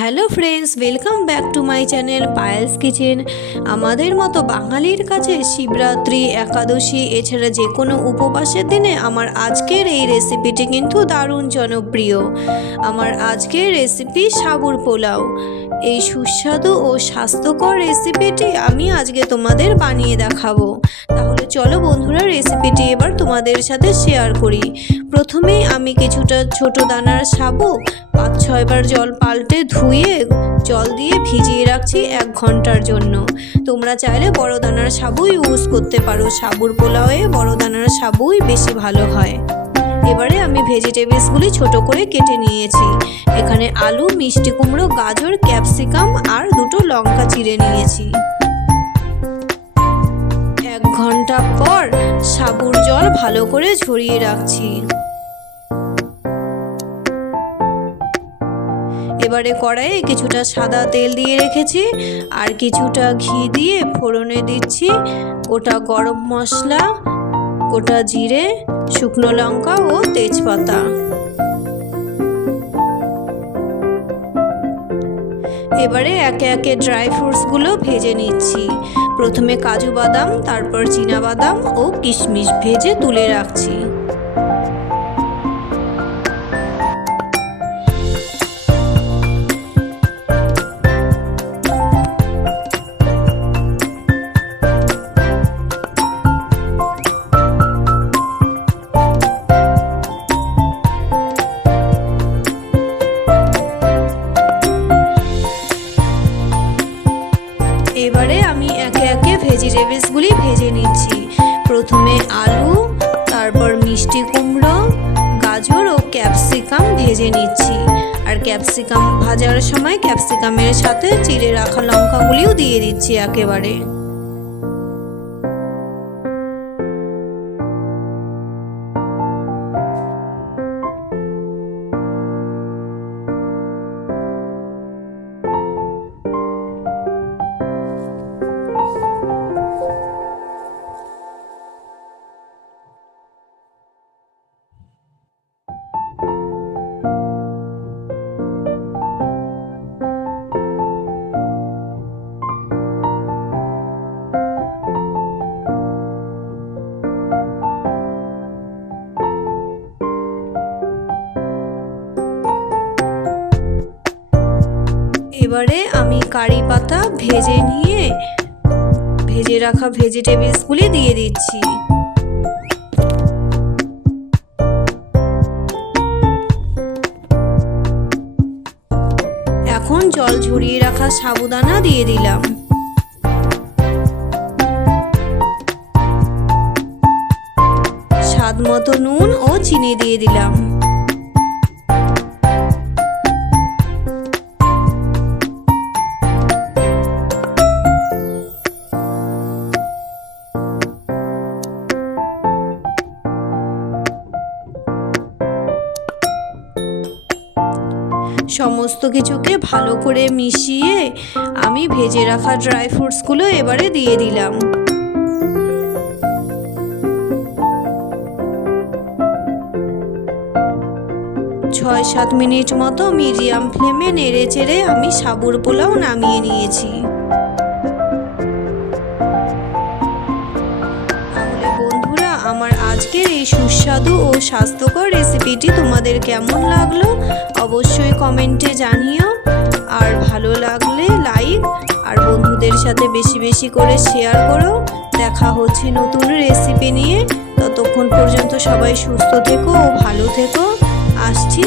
Hello friends welcome back to my channel Payel's kitchen আমাদের মতো বাঙালির কাছে শিবরাত্রি, একাদশী, এছাড়া যে কোনো উপবাসের দিনে আমার আজকের এই রেসিপিটি কিন্তু দারুণ জনপ্রিয়। আমার আজকের রেসিপি সাবুর পোলাও। এই সুস্বাদু ও স্বাস্থ্যকর রেসিপিটি আমি আজকে তোমাদের বানিয়ে দেখাবো। তাহলে চলো বন্ধুরা রেসিপিটি এবার তোমাদের সাথে শেয়ার করি। প্রথমেই আমি কিছুটা ছোট দানার সাবু পাঁচ ছয়বার জল পাল্টে ধুয়ে জল দিয়ে ভিজিয়ে রাখছি এক ঘণ্টার জন্য। তোমরা চাইলে বড় দানার সাবু ইউজ করতে পারো। সাবুর পোলাওয়ে বড় দানার সাবুই বেশি ভালো হয়। এবারে আমি ভেজিটেবলসগুলি ছোট করে কেটে নিয়েছি। এখানে আলু, মিষ্টি কুমড়ো, গাজর, ক্যাপসিকাম আর দুটো লঙ্কা চিড়ে নিয়েছি। এক ঘণ্টা পর সাবুর জল ভালো করে ঝরিয়ে রাখছি। এবারে কড়াইয়ে কিছুটা সাদা তেল দিয়ে রেখেছি, আর কিছুটা ঘি দিয়ে ফোড়নে দিচ্ছি। গোটা গরম মশলা, গোটা জিরে, শুকনো লঙ্কা ও তেজপাতা। এবারে একে একে ড্রাই ফ্রুটসগুলো ভেজে নিচ্ছি। প্রথমে কাজু বাদাম তারপর চীনা বাদাম ও কিশমিশ ভেজে তুলে রাখছি। ভেজিটেবলসগুলি ভেজে নিচ্ছি। প্রথমে আলু, তারপর মিষ্টি কুমড়ো, গাজর ও ক্যাপসিকাম ভেজে নিচ্ছি। আর ক্যাপসিকাম ভাজার সময় ক্যাপসিকামের সাথে চিড়ে রাখা লঙ্কাগুলিও দিয়ে দিচ্ছি একেবারে। এবারে আমি কারি পাতা ভেজে নিয়ে, ভেজে রাখা ভেজিটেবলসগুলি দিয়ে দিচ্ছি। এখন জল ঝরিয়ে রাখা সাবুদানা দিয়ে দিলাম। স্বাদ মতো নুন ও চিনি দিয়ে দিলাম। সমস্ত কিছুকে ভালো করে মিশিয়ে আমি ভেজে রাখা ড্রাই ফ্রুটসগুলো এবারে দিয়ে দিলাম। ছয় সাত মিনিট মতো মিডিয়াম ফ্লেমে নেড়ে চেড়ে আমি সাবুর পোলাও নামিয়ে নিয়েছি। আমার আজকের এই সুস্বাদু ও স্বাস্থ্যকর রেসিপিটি তোমাদের কেমন লাগল অবশ্যই কমেন্টে জানিও। আর ভালো লাগলে লাইক, আর বন্ধুদের সাথে বেশি বেশি করে শেয়ার করো। দেখা হচ্ছে নতুন রেসিপি নিয়ে। ততক্ষণ পর্যন্ত সবাই সুস্থ থেকো ও ভালো থেকো। আসছি।